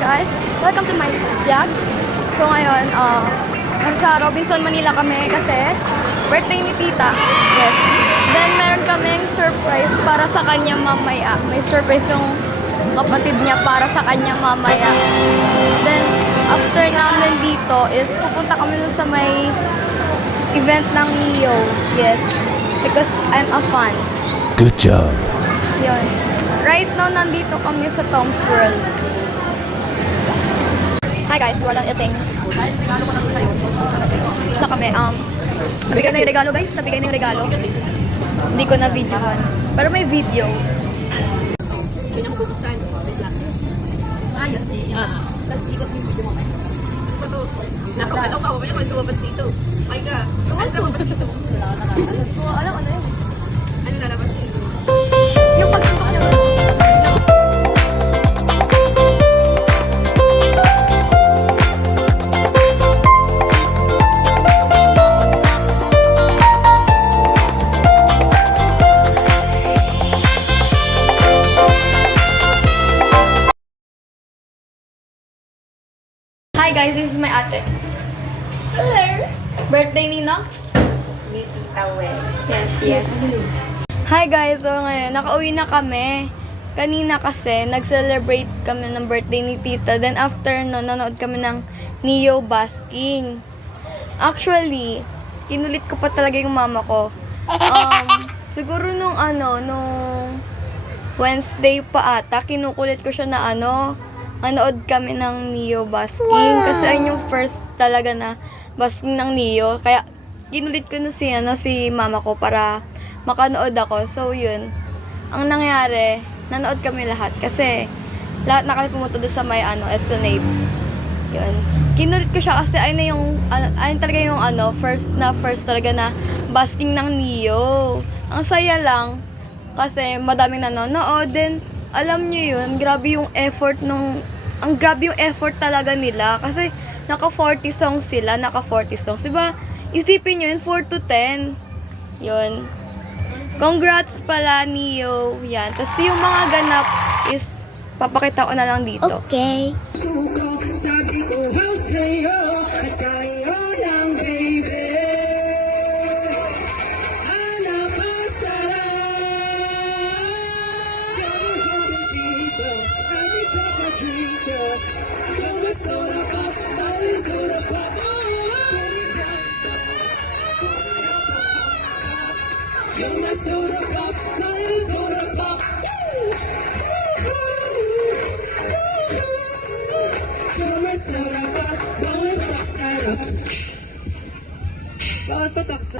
guys! Welcome to my vlog. So ngayon, nasa Robinson, Manila kami kasi birthday ni tita. Yes. Then meron kaming surprise para sa kanya mamaya. May surprise yung kapatid niya para sa kanya mamaya. Then after namin dito is pupunta kami dun sa may event ng Neo. Yes. Because I'm a fan. Good job. Yun. Right now, nandito kami sa Tom's World. Hi guys, walang eating. Na kami, nabigay na yung regalo guys, nabigay na yung regalo. Hindi ko na videohan. Pero may video. Ayos eh. Tapos ikot yung video mo kayo. Nakapalaw ka, mamaya kung lumabas dito. Ay ka, ano lumabas dito? Alam, ano yun? Ano lalabas dito? Yung pagsuntok niya. Hi guys, this is my ate. Hello. Birthday Nina? Ni Tita Wel. Yes. Hi guys, so ngayon, nakauwi na kami. Kanina kasi, nag-celebrate kami ng birthday ni tita. Then after no, nanood kami ng Neo basking. Actually, kinulit ko pa talaga yung mama ko. Siguro nung Wednesday pa ata, kinukulit ko siya na manood kami ng Neo basking. Wow. Kasi ayun yung first talaga na basking ng Neo. Kaya, kinulit ko na si mama ko para makanood ako. So, yun. Ang nangyari, nanood kami lahat. Kasi, lahat na kami pumunta doon sa may, Esplanade. Yun. Kinulit ko siya kasi ayun talaga yung, first talaga na basking ng Neo. Ang saya lang. Kasi, madaming nanonood. Then, alam nyo yun, grabe yung effort talaga nila. Kasi, naka 40 songs sila. Diba? Isipin nyo yun, 4 to 10. Yun. Congrats pala, Neo. Yan. Tapos yung mga ganap is papakita ko na lang dito. Okay. Sabi ko, sa'yo lang, baby. Hanap ang sarap. Gawin dito, ang isa pa dito. Sumasura pa, alisura pa. Yung nasura pa, alisura pa. Bakit pataksa?